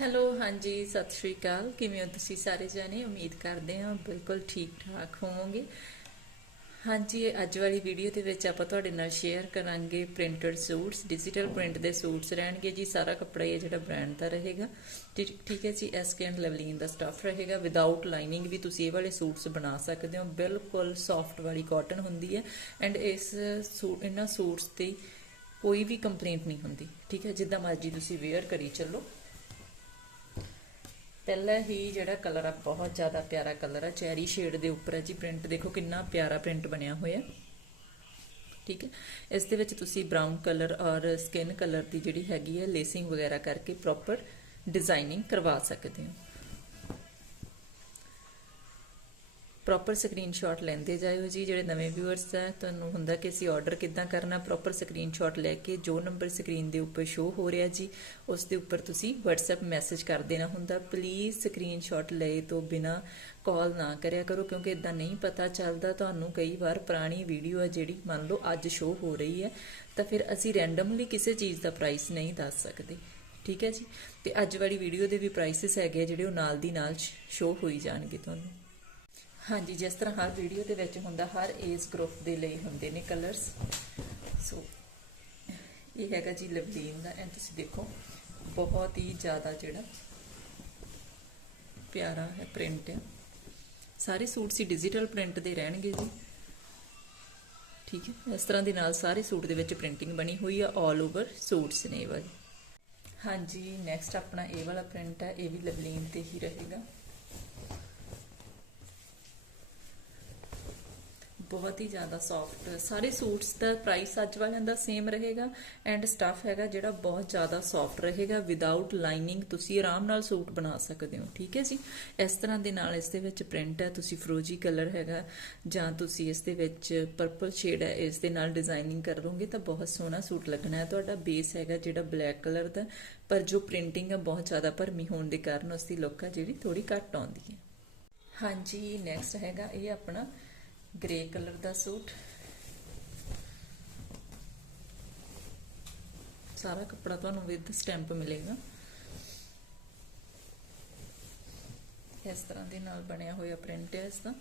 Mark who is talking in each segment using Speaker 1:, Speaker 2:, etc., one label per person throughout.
Speaker 1: Hello, ਹਾਂਜੀ, ਸਤਿ ਸ਼੍ਰੀ ਅਕਾਲ। ਕਿਵੇਂ ਹੋ ਤੁਸੀਂ ਸਾਰੇ ਜਾਣੇ? ਉਮੀਦ ਕਰਦੇ ਹਾਂ ਬਿਲਕੁਲ ਠੀਕ ਠਾਕ ਹੋਵੋਗੇ। ਹਾਂਜੀ, ਅੱਜ ਵਾਲੀ ਵੀਡੀਓ ਦੇ ਵਿੱਚ ਆਪਾਂ ਤੁਹਾਡੇ ਨਾਲ ਸ਼ੇਅਰ ਕਰਾਂਗੇ ਪ੍ਰਿੰਟਡ ਸੂਟਸ ਡਿਜੀਟਲ ਪ੍ਰਿੰਟ ਦੇ ਸੂਟਸ ਰਹਿਣਗੇ ਜੀ। ਸਾਰਾ ਕੱਪੜਾ ਇਹ ਜਿਹੜਾ ਬ੍ਰਾਂਡ ਦਾ ਰਹੇਗਾ। ਠੀਕ ਹੈ ਜੀ ਐਸਕੇ ਐਂਡ ਲਵਲੀਨ ਦਾ ਸਟੱਫ ਰਹੇਗਾ। ਵਿਦਆਊਟ ਲਾਈਨਿੰਗ ਵੀ ਤੁਸੀਂ ਇਹ ਵਾਲੇ ਸੂਟਸ ਬਣਾ ਸਕਦੇ ਹੋ। ਬਿਲਕੁਲ ਸੌਫਟ ਵਾਲੀ ਕਾਟਨ ਹੁੰਦੀ ਹੈ। ਐਂਡ ਇਸ ਸੂਟ ਇਹਨਾਂ ਸੂਟਸ ਤੇ ਕੋਈ ਵੀ ਕੰਪਲੇਂਟ ਨਹੀਂ ਹੁੰਦੀ। ਠੀਕ ਹੈ, ਜਿੱਦਾਂ ਮਰਜ਼ੀ ਤੁਸੀਂ ਵੇਅਰ ਕਰੀ ਚੱਲੋ। ਪਹਿਲਾਂ ਹੀ ਜਿਹੜਾ ਕਲਰ ਆ, ਬਹੁਤ ਜ਼ਿਆਦਾ ਪਿਆਰਾ ਕਲਰ ਆ। ਚੈਰੀ ਸ਼ੇਡ ਦੇ ਉੱਪਰ ਹੈ ਜੀ ਪ੍ਰਿੰਟ ਦੇਖੋ ਕਿੰਨਾ ਪਿਆਰਾ ਪ੍ਰਿੰਟ ਬਣਿਆ ਹੋਇਆ। ਠੀਕ ਹੈ? ਇਸ ਦੇ ਵਿੱਚ ਤੁਸੀਂ ਬ੍ਰਾਊਨ ਕਲਰ ਔਰ ਸਕਿਨ ਕਲਰ ਦੀ ਜਿਹੜੀ ਹੈਗੀ ਹੈ ਲੇਸਿੰਗ ਵਗੈਰਾ ਕਰਕੇ ਪ੍ਰੋਪਰ ਡਿਜ਼ਾਈਨਿੰਗ ਕਰਵਾ ਸਕਦੇ ਹੋ। ਪ੍ਰੋਪਰ ਸਕਰੀਨਸ਼ਾਟ ਲੈਂਦੇ ਜਾਇਓ ਜੀ, ਜਿਹੜੇ ਨਵੇਂ ਵਿਊਅਰਸ ਆ, ਤੁਹਾਨੂੰ ਹੁੰਦਾ ਕਿ ਅਸੀਂ ਆਰਡਰ ਕਿੱਦਾਂ ਕਰਨਾ ਪ੍ਰੋਪਰ ਸਕਰੀਨਸ਼ਾਟ ਲੈ ਕੇ ਜੋ ਨੰਬਰ ਸਕਰੀਨ ਦੇ ਉੱਪਰ ਸ਼ੋ ਹੋ ਰਿਹਾ ਜੀ, ਉਸ ਦੇ ਉੱਪਰ ਤੁਸੀਂ WhatsApp ਮੈਸੇਜ ਕਰ ਦੇਣਾ ਹੁੰਦਾ। ਪਲੀਜ਼ ਸਕਰੀਨਸ਼ਾਟ ਲਏ ਤੋਂ ਬਿਨਾ ਕਾਲ ਨਾ ਕਰਿਆ ਕਰੋ, ਕਿਉਂਕਿ ਇਦਾਂ ਨਹੀਂ ਪਤਾ ਚੱਲਦਾ। ਤੁਹਾਨੂੰ ਕਈ ਵਾਰ ਪੁਰਾਣੀ ਵੀਡੀਓ ਹੈ ਜਿਹੜੀ ਮੰਨ ਲਓ ਅੱਜ ਸ਼ੋ ਹੋ ਰਹੀ ਹੈ, ਤਾਂ ਫਿਰ ਅਸੀਂ ਰੈਂਡਮਲੀ ਕਿਸੇ ਚੀਜ਼ ਦਾ ਪ੍ਰਾਈਸ ਨਹੀਂ ਦੱਸ ਸਕਦੇ। ਠੀਕ ਹੈ ਜੀ? ਤੇ ਅੱਜ ਵਾਲੀ ਵੀਡੀਓ ਦੇ ਵੀ ਪ੍ਰਾਈਸਸ ਹੈਗੇ ਜਿਹੜੇ ਉਹ ਨਾਲ ਦੀ ਨਾਲ ਸ਼ੋ ਹੋਈ ਜਾਣਗੇ ਤੁਹਾਨੂੰ। ਹਾਂਜੀ, ਜਿਸ ਤਰ੍ਹਾਂ ਹਰ ਵੀਡੀਓ ਦੇ ਵਿੱਚ ਹੁੰਦਾ, ਹਰ ਏਜ ਗਰੁੱਪ ਦੇ ਲਈ ਹੁੰਦੇ ਨੇ ਕਲਰਸ ਸੋ ਇਹ ਹੈਗਾ ਜੀ ਲਵਲੀਨ ਦਾ ਐਂਡ ਤੁਸੀਂ ਦੇਖੋ, ਬਹੁਤ ਹੀ ਜ਼ਿਆਦਾ ਜਿਹੜਾ ਪਿਆਰਾ ਹੈ ਪ੍ਰਿੰਟ ਹੈ ਸਾਰੇ ਸੂਟ ਸੀ ਡਿਜੀਟਲ ਪ੍ਰਿੰਟ ਦੇ ਰਹਿਣਗੇ ਜੀ। ਠੀਕ ਹੈ, ਇਸ ਤਰ੍ਹਾਂ ਦੇ ਨਾਲ ਸਾਰੇ ਸੂਟ ਦੇ ਵਿੱਚ ਪ੍ਰਿੰਟਿੰਗ ਬਣੀ ਹੋਈ ਆ 올 ਓਵਰ ਸੂਟਸ ਨੇ ਇਹ ਵਾਲੀ। ਹਾਂਜੀ ਨੈਕਸਟ ਆਪਣਾ ਇਹ ਵਾਲਾ ਪ੍ਰਿੰਟ ਹੈ, ਇਹ ਵੀ ਲਵਲੀਨ ਤੇ ਹੀ ਰਹੇਗਾ। ਬਹੁਤ ਹੀ ਜ਼ਿਆਦਾ ਸੌਫਟ ਸਾਰੇ ਸੂਟਸ ਦਾ ਪ੍ਰਾਈਸ ਅੱਜ ਵਾਲਿਆਂ ਦਾ ਸੇਮ ਰਹੇਗਾ ਐਂਡ ਸਟਫ ਹੈਗਾ ਜਿਹੜਾ ਬਹੁਤ ਜ਼ਿਆਦਾ ਸੌਫਟ ਰਹੇਗਾ ਵਿਦਆਊਟ ਲਾਈਨਿੰਗ ਤੁਸੀਂ ਆਰਾਮ ਨਾਲ ਸੂਟ ਬਣਾ ਸਕਦੇ ਹੋ, ਠੀਕ ਹੈ ਜੀ? ਇਸ ਤਰ੍ਹਾਂ ਦੇ ਨਾਲ ਇਸ ਦੇ ਵਿੱਚ ਪ੍ਰਿੰਟ ਹੈ, ਤੁਸੀਂ ਫਰੋਜੀ ਕਲਰ ਹੈਗਾ ਜਾਂ ਤੁਸੀਂ ਇਸ ਦੇ ਵਿੱਚ ਪਰਪਲ ਸ਼ੇਡ ਹੈ, ਇਸ ਦੇ ਨਾਲ ਡਿਜ਼ਾਈਨਿੰਗ ਕਰ ਲਓਗੇ ਤਾਂ ਬਹੁਤ ਸੋਹਣਾ ਸੂਟ ਲੱਗਣਾ ਹੈ। ਤੁਹਾਡਾ ਬੇਸ ਹੈਗਾ ਜਿਹੜਾ ਬਲੈਕ ਕਲਰ ਦਾ, ਪਰ ਜੋ ਪ੍ਰਿੰਟਿੰਗ ਹੈ ਬਹੁਤ ਜ਼ਿਆਦਾ ਭਰਮੀ ਹੋਣ ਦੇ ਕਾਰਨ ਉਸ ਦੀ ਲੁੱਕ ਹੈ ਜਿਹੜੀ ਥੋੜੀ ਘੱਟ ਆਉਂਦੀ ਹੈ। ਹਾਂਜੀ ਨੈਕਸਟ ਹੈਗਾ ਇਹ ਆਪਣਾ ਗ੍ਰੇ ਕਲਰ ਦਾ ਸੂਟ। ਸਾਰਾ ਕੱਪੜਾ ਤੁਹਾਨੂੰ ਵਿਦ ਸਟੈਂਪ ਮਿਲੇਗਾ। ਇਸ ਤਰ੍ਹਾਂ ਦੇ ਨਾਲ ਬਣਿਆ ਹੋਇਆ ਪ੍ਰਿੰਟ ਹੈ ਇਸ ਦਾ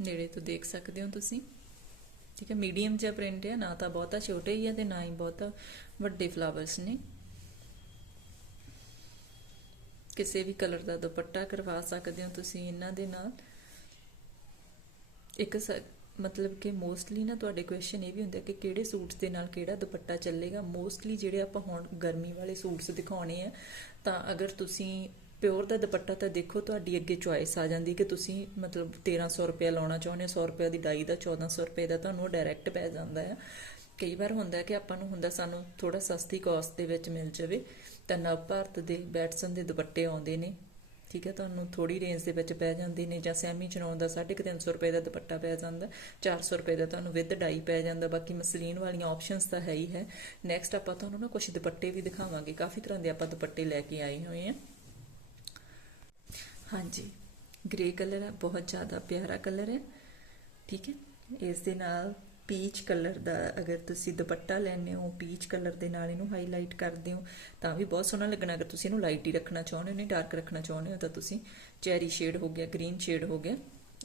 Speaker 1: ਨੇੜੇ ਤੋਂ ਦੇਖ ਸਕਦੇ ਹੋ ਤੁਸੀਂ। ਠੀਕ ਹੈ ਮੀਡੀਅਮ ਜਿਹਾ ਪ੍ਰਿੰਟ ਹੈ, ਨਾ ਤਾਂ ਬਹੁਤਾ ਛੋਟੇ ਹੀ ਹੈ ਤੇ ਨਾ ਹੀ ਬਹੁਤਾ ਵੱਡੇ ਫਲਾਵਰਸ ਨੇ। ਕਿਸੇ ਵੀ ਕਲਰ ਦਾ ਦੁਪੱਟਾ ਕਰਵਾ ਸਕਦੇ ਹੋ ਤੁਸੀਂ ਇਹਨਾਂ ਦੇ ਨਾਲ। ਇੱਕ ਮਤਲਬ ਕਿ ਮੋਸਟਲੀ ਨਾ ਤੁਹਾਡੇ ਕੁਐਸਚਨ ਇਹ ਵੀ ਹੁੰਦਾ ਕਿ ਕਿਹੜੇ ਸੂਟਸ ਦੇ ਨਾਲ ਕਿਹੜਾ ਦੁਪੱਟਾ ਚੱਲੇਗਾ। ਮੋਸਟਲੀ ਜਿਹੜੇ ਆਪਾਂ ਹੁਣ ਗਰਮੀ ਵਾਲੇ ਸੂਟਸ ਦਿਖਾਉਣੇ ਆ, ਤਾਂ ਅਗਰ ਤੁਸੀਂ ਪਿਓਰ ਦਾ ਦੁਪੱਟਾ ਤਾਂ ਦੇਖੋ, ਤੁਹਾਡੀ ਅੱਗੇ ਚੁਆਇਸ ਆ ਜਾਂਦੀ ਕਿ ਤੁਸੀਂ ਮਤਲਬ 1300 ਰੁਪਏ ਲਾਉਣਾ ਚਾਹੁੰਦੇ ਹੋ 100 ਰੁਪਏ ਦੀ ਡਾਈ ਦਾ 1400 ਰੁਪਏ ਦਾ, ਤੁਹਾਨੂੰ ਡਾਇਰੈਕਟ ਪੈ ਜਾਂਦਾ ਹੈ ਕਈ ਵਾਰ ਹੁੰਦਾ ਕਿ ਆਪਾਂ ਨੂੰ ਹੁੰਦਾ ਸਾਨੂੰ ਥੋੜਾ ਸਸਤੀ ਕਾਸਟ ਦੇ ਵਿੱਚ ਮਿਲ ਜਾਵੇ, ਤਾਂ ਨਵ ਭਾਰਤ ਦੇ ਬੈਟਸਨ ਦੇ ਦੁਪੱਟੇ ਆਉਂਦੇ ਨੇ। ਠੀਕ ਹੈ, ਤੁਹਾਨੂੰ ਥੋੜੀ ਰੇਂਜ ਦੇ ਵਿੱਚ ਪੈ ਜਾਂਦੇ ਨੇ ਜਾਂ ਸੈਮੀ ਚਨਾਉਣ ਦਾ 350 ਰੁਪਏ ਦਾ ਦੁਪੱਟਾ ਪੈ ਜਾਂਦਾ 400 ਰੁਪਏ ਦਾ ਤੁਹਾਨੂੰ ਵਿਦ ਡਾਈ ਪੈ ਜਾਂਦਾ, ਬਾਕੀ ਮਸਲੀਨ ਵਾਲੀਆਂ ਆਪਸ਼ਨਸ ਤਾਂ ਹੈ ਹੀ ਹੈ। ਨੈਕਸਟ ਆਪਾਂ ਤੁਹਾਨੂੰ ਨਾ ਕੁਝ ਦੁਪੱਟੇ ਵੀ ਦਿਖਾਵਾਂਗੇ, ਕਾਫੀ ਤਰ੍ਹਾਂ ਦੇ ਆਪਾਂ ਦੁਪੱਟੇ ਲੈ ਕੇ ਆਏ ਹੋਏ ਆ। ਹਾਂਜੀ ਗ੍ਰੇ ਕਲਰ ਹੈ, ਬਹੁਤ ਜ਼ਿਆਦਾ ਪਿਆਰਾ ਕਲਰ ਹੈ, ਠੀਕ ਹੈ, ਇਸ ਦੇ ਨਾਲ ਪੀਚ ਕਲਰ ਦਾ ਅਗਰ ਤੁਸੀਂ ਦੁਪੱਟਾ ਲੈਣੇ ਹੋ ਪੀਚ ਕਲਰ ਦੇ ਨਾਲ ਇਹਨੂੰ ਹਾਈਲਾਈਟ ਕਰਦੇ ਹੋ, ਤਾਂ ਵੀ ਬਹੁਤ ਸੋਹਣਾ ਲੱਗਣਾ। ਅਗਰ ਤੁਸੀਂ ਇਹਨੂੰ ਲਾਈਟ ਹੀ ਰੱਖਣਾ ਚਾਹੁੰਦੇ ਹੋ, ਨਹੀਂ ਡਾਰਕ ਰੱਖਣਾ ਚਾਹੁੰਦੇ ਹੋ, ਤਾਂ ਤੁਸੀਂ ਚੈਰੀ ਸ਼ੇਡ ਹੋ ਗਿਆ ਗ੍ਰੀਨ ਸ਼ੇਡ ਹੋ ਗਿਆ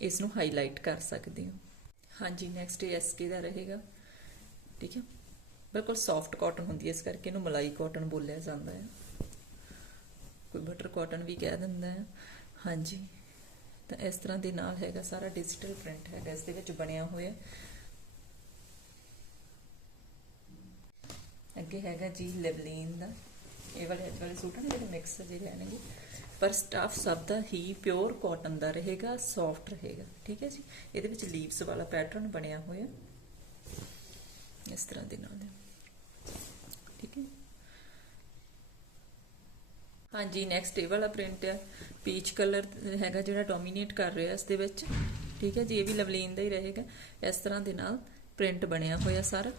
Speaker 1: ਇਸ ਨੂੰ ਹਾਈਲਾਈਟ ਕਰ ਸਕਦੇ ਹੋ। ਹਾਂਜੀ ਨੈਕਸਟ ਐਸਕੇ ਦਾ ਰਹੇਗਾ। ਠੀਕ ਹੈ? ਬਿਲਕੁਲ ਸੌਫਟ ਕਾਟਨ ਹੁੰਦੀ ਹੈ, ਇਸ ਕਰਕੇ ਇਹਨੂੰ ਮਲਾਈ ਕਾਟਨ ਬੋਲਿਆ ਜਾਂਦਾ ਹੈ। ਕੋਈ ਬਟਰ ਕਾਟਨ ਵੀ ਕਹਿ ਦਿੰਦਾ ਹੈ। ਹਾਂਜੀ, ਤਾਂ ਇਸ ਤਰ੍ਹਾਂ ਦੇ ਨਾਲ ਹੈਗਾ ਸਾਰਾ ਡਿਜੀਟਲ ਪ੍ਰਿੰਟ ਹੈਗਾ, ਇਸ ਦੇ ਵਿੱਚ ਬਣਿਆ ਹੋਇਆ। ਅੱਗੇ ਹੈਗਾ ਜੀ ਲੈਵਲੀਨ ਦਾ। ਇਹ ਵਾਲੇ ਅੱਜ ਵਾਲੇ ਸੂਟ ਨੇ, ਜਿਹੜੇ ਮਿਕਸ ਜਿਹੇ ਰਹਿਣਗੇ। ਪਰ ਸਟਾਫ ਸਭ ਦਾ ਹੀ ਪਿਓਰ ਕਾਟਨ ਦਾ ਰਹੇਗਾ ਸੌਫਟ ਰਹੇਗਾ, ਠੀਕ ਹੈ ਜੀ? ਇਹਦੇ ਵਿੱਚ ਲੀਵਸ ਵਾਲਾ ਪੈਟਰਨ ਬਣਿਆ ਹੋਇਆ। ਇਸ ਤਰ੍ਹਾਂ ਦੇ ਨਾਲ। ਠੀਕ ਹੈ? ਹਾਂਜੀ ਨੈਕਸਟ ਇਹ ਵਾਲਾ ਪ੍ਰਿੰਟ ਹੈ ਪੀਚ ਕਲਰ ਹੈਗਾ ਜਿਹੜਾ ਡੋਮੀਨੇਟ ਕਰ ਰਿਹਾ ਇਸ ਦੇ ਵਿੱਚ। ਠੀਕ ਹੈ ਜੀ, ਇਹ ਵੀ ਲਵਲੀਨ ਦਾ ਹੀ ਰਹੇਗਾ। ਇਸ ਤਰ੍ਹਾਂ ਦੇ ਨਾਲ ਪ੍ਰਿੰਟ ਬਣਿਆ ਹੋਇਆ ਸਾਰਾ।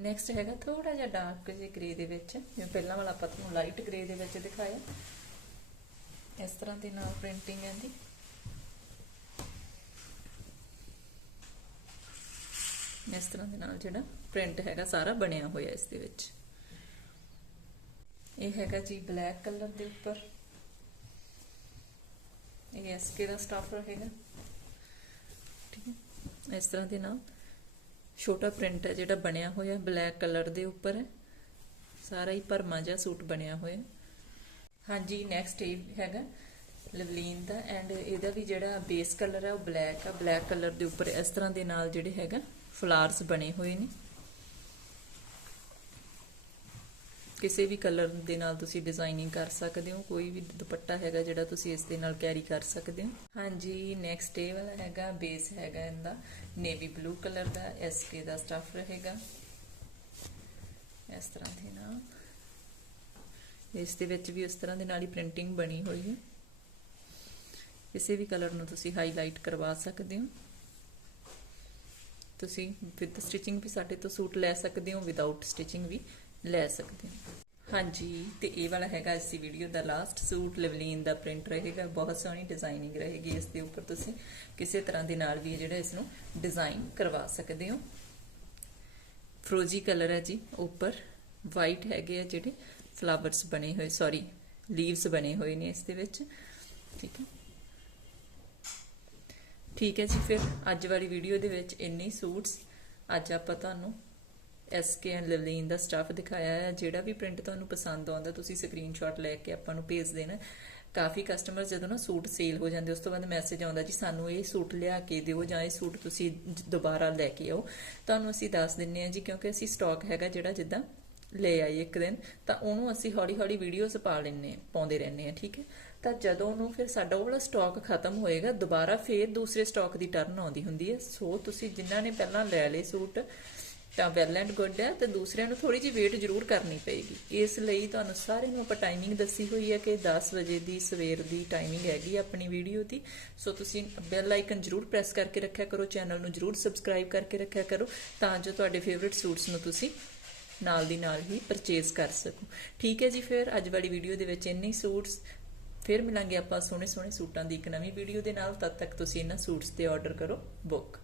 Speaker 1: ਨੈਕਸਟ ਹੈਗਾ ਥੋੜਾ ਜਿਹਾ ਡਾਰਕ ਜਿਹੇ ਗ੍ਰੇ ਦੇ ਵਿੱਚ, ਜਿਵੇਂ ਪਹਿਲਾਂ ਵਾਲਾ ਆਪਾਂ ਤੁਹਾਨੂੰ ਲਾਈਟ ਗ੍ਰੇ ਦੇ ਵਿੱਚ ਦਿਖਾਇਆ। ਇਸ ਤਰ੍ਹਾਂ ਦੇ ਨਾਲ ਪ੍ਰਿੰਟਿੰਗ ਹੈ ਦੀ ਇਸ ਤਰ੍ਹਾਂ ਦੇ ਨਾਲ ਜਿਹੜਾ ਪ੍ਰਿੰਟ ਹੈਗਾ, ਸਾਰਾ ਬਣਿਆ ਹੋਇਆ ਇਸ ਦੇ ਵਿੱਚ। ਇਹ ਹੈਗਾ ਜੀ ਬਲੈਕ ਕਲਰ ਦੇ ਉੱਪਰ। ਇਹ ਐਸਕੇ ਦਾ ਸਟਾਫ ਰਹੇਗਾ ਠੀਕ ਹੈ। ਇਸ ਤਰ੍ਹਾਂ ਦੇ ਨਾਲ ਛੋਟਾ ਪ੍ਰਿੰਟ ਹੈ ਜਿਹੜਾ ਬਣਿਆ ਹੋਇਆ, ਬਲੈਕ ਕਲਰ ਦੇ ਉੱਪਰ ਹੈ। ਸਾਰਾ ਹੀ ਭਰਮਾ ਜਿਹਾ ਸੂਟ ਬਣਿਆ ਹੋਇਆ। ਹਾਂਜੀ ਨੈਕਸਟ ਇਹ ਹੈਗਾ ਲਵਲੀਨ ਦਾ ਐਂਡ ਇਹਦਾ ਵੀ ਜਿਹੜਾ ਬੇਸ ਕਲਰ ਹੈ ਉਹ ਬਲੈਕ ਆ। ਬਲੈਕ ਕਲਰ ਦੇ ਉੱਪਰ ਇਸ ਤਰ੍ਹਾਂ ਦੇ ਨਾਲ ਜਿਹੜੇ ਹੈਗਾ ਫਲਾਰਸ ਬਣੇ ਹੋਏ ਨੇ। ਕਿਸੇ ਵੀ ਕਲਰ ਦੇ ਨਾਲ ਤੁਸੀਂ ਡਿਜ਼ਾਈਨਿੰਗ ਕਰ ਸਕਦੇ ਹੋ, ਕੋਈ ਵੀ ਦੁਪੱਟਾ ਹੈਗਾ ਜਿਹੜਾ ਤੁਸੀਂ ਇਸ ਦੇ ਨਾਲ ਕੈਰੀ ਕਰ ਸਕਦੇ ਹੋ। ਹਾਂਜੀ ਨੈਕਸਟ ਡੇ ਵਾਲਾ ਹੈਗਾ ਬੇਸ ਹੈਗਾ ਇਹਦਾ। ਨੇਵੀ ਬਲੂ ਕਲਰ ਦਾ ਐਸਕੇ ਦਾ ਸਟਫ ਰਹੇਗਾ। ਇਸ ਤਰ੍ਹਾਂ ਦੇ ਨਾਲ। ਇਸ ਦੇ ਵਿੱਚ ਵੀ ਉਸ ਤਰ੍ਹਾਂ ਦੇ ਨਾਲ ਹੀ ਪ੍ਰਿੰਟਿੰਗ ਬਣੀ ਹੋਈ ਹੈ। ਕਿਸੇ ਵੀ ਕਲਰ ਨੂੰ ਤੁਸੀਂ ਹਾਈਲਾਈਟ ਕਰਵਾ ਸਕਦੇ ਹੋ। ਤੁਸੀਂ ਵਿਦ ਸਟਿਚਿੰਗ ਵੀ ਸਾਡੇ ਤੋਂ ਸੂਟ ਲੈ ਸਕਦੇ ਹੋ ਵਿਦਆਊਟ ਸਟਿਚਿੰਗ ਵੀ। ਲੈ ਸਕਦੇ ਹੋ। ਹਾਂਜੀ, ਤੇ ਇਹ ਵਾਲਾ ਹੈਗਾ ਇਸ ਵੀਡੀਓ ਦਾ ਲਾਸਟ ਸੂਟ, ਲਵਲੀਨ ਦਾ ਪ੍ਰਿੰਟ ਰਹੇਗਾ। ਬਹੁਤ ਸੋਹਣੀ ਡਿਜ਼ਾਈਨਿੰਗ ਰਹੇਗੀ ਇਸ ਦੇ ਉੱਪਰ ਤੁਸੀਂ। ਕਿਸੇ ਤਰ੍ਹਾਂ ਦੇ ਨਾਲ ਵੀ ਜਿਹੜਾ ਇਸ ਨੂੰ ਡਿਜ਼ਾਈਨ ਕਰਵਾ ਸਕਦੇ ਹੋ। ਫਰੋਜੀ ਕਲਰ ਹੈ ਜੀ, ਉੱਪਰ। ਵਾਈਟ ਹੈਗੇ ਆ ਜਿਹੜੇ ਫਲਾਵਰਸ ਬਣੇ ਹੋਏ ਸੌਰੀ ਲੀਵਸ ਬਣੇ ਹੋਏ ਨੇ ਇਸ ਦੇ ਵਿੱਚ। ਠੀਕ ਹੈ। ਠੀਕ ਹੈ ਜੀ, ਫਿਰ ਅੱਜ ਵਾਲੀ ਵੀਡੀਓ ਦੇ ਵਿੱਚ ਇੰਨੇ ਸੂਟਸ। ਅੱਜ ਆਪਾਂ ਤੁਹਾਨੂੰ ਐਸਕੇ ਐਂਡ ਲਵਲੀਨ ਦਾ ਸਟਾਫ ਦਿਖਾਇਆ ਹੈ। ਜਿਹੜਾ ਵੀ ਪ੍ਰਿੰਟ ਤੁਹਾਨੂੰ ਪਸੰਦ ਆਉਂਦਾ, ਤੁਸੀਂ ਸਕਰੀਨਸ਼ਾਟ ਲੈ ਕੇ ਆਪਾਂ ਨੂੰ ਭੇਜ ਦੇਣਾ। ਕਾਫੀ ਕਸਟਮਰ ਜਦੋਂ ਨਾ ਸੂਟ ਸੇਲ ਹੋ ਜਾਂਦੇ, ਉਸ ਤੋਂ ਬਾਅਦ ਮੈਸੇਜ ਆਉਂਦਾ ਜੀ, ਸਾਨੂੰ ਇਹ ਸੂਟ ਲਿਆ ਕੇ ਦਿਓ ਜਾਂ ਇਹ ਸੂਟ ਤੁਸੀਂ ਦੁਬਾਰਾ ਲੈ ਕੇ ਆਓ। ਤੁਹਾਨੂੰ ਅਸੀਂ ਦੱਸ ਦਿੰਨੇ ਆ ਜੀ, ਕਿਉਂਕਿ ਅਸੀਂ ਸਟਾਕ ਹੈਗਾ ਜਿਹੜਾ ਜਿੱਦਾਂ ਲੈ ਆਈ ਇੱਕ ਦਿਨ, ਤਾਂ ਉਹਨੂੰ ਅਸੀਂ ਹੌਲੀ ਹੌਲੀ ਵੀਡੀਓਜ਼ ਪਾ ਲੈਣੇ ਪਾਉਂਦੇ ਰਹਿੰਦੇ ਆ ਠੀਕ ਹੈ? ਤਾਂ ਜਦੋਂ ਉਹਨੂੰ ਫਿਰ ਸਾਡਾ ਉਹ ਵਾਲਾ ਸਟਾਕ ਖਤਮ ਹੋਏਗਾ, ਦੁਬਾਰਾ ਫੇਰ ਦੂਸਰੇ ਸਟਾਕ ਦੀ ਟਰਨ ਆਉਂਦੀ ਹੁੰਦੀ ਹੈ। ਸੋ ਤੁਸੀਂ ਜਿਨ੍ਹਾਂ ਨੇ ਪਹਿਲਾਂ ਲੈ ਲਏ ਸੂਟ ਤਾਂ ਵੈਲ ਐਂਡ ਗੁੱਡ ਹੈ, ਤੇ ਦੂਸਰਿਆਂ ਨੂੰ ਥੋੜੀ ਜਿਹੀ ਵੇਟ ਜ਼ਰੂਰ ਕਰਨੀ ਪਏਗੀ। ਇਸ ਲਈ ਤੁਹਾਨੂੰ ਸਾਰਿਆਂ ਨੂੰ ਆਪਾਂ ਟਾਈਮਿੰਗ ਦੱਸੀ ਹੋਈ ਹੈ ਕਿ 10 ਵਜੇ ਦੀ ਸਵੇਰ ਦੀ ਟਾਈਮਿੰਗ ਹੈਗੀ ਆਪਣੀ ਵੀਡੀਓ ਦੀ। ਸੋ ਤੁਸੀਂ ਬੈਲ ਆਈਕਨ ਜ਼ਰੂਰ ਪ੍ਰੈਸ ਕਰਕੇ ਰੱਖਿਆ ਕਰੋ ਚੈਨਲ ਨੂੰ ਜ਼ਰੂਰ ਸਬਸਕ੍ਰਾਈਬ ਕਰਕੇ ਰੱਖਿਆ ਕਰੋ, ਤਾਂ ਜੋ ਤੁਹਾਡੇ ਫੇਵਰਿਟ ਸੂਟਸ ਨੂੰ ਤੁਸੀਂ ਨਾਲ ਦੀ ਨਾਲ ਹੀ ਪਰਚੇਸ ਕਰ ਸਕੋ। ਠੀਕ ਹੈ ਜੀ ਫਿਰ, ਅੱਜ ਵਾਲੀ ਵੀਡੀਓ ਦੇ ਵਿੱਚ ਇੰਨੇ ਸੂਟਸ ਫਿਰ ਮਿਲਾਂਗੇ ਆਪਾਂ ਸੋਹਣੇ ਸੋਹਣੇ ਸੂਟਾਂ ਦੀ ਇੱਕ ਨਵੀਂ ਵੀਡੀਓ ਦੇ ਨਾਲ। ਤਦ ਤੱਕ ਤੁਸੀਂ ਇਹਨਾਂ ਸੂਟਸ ਤੇ ਆਰਡਰ ਕਰੋ ਬੁੱਕ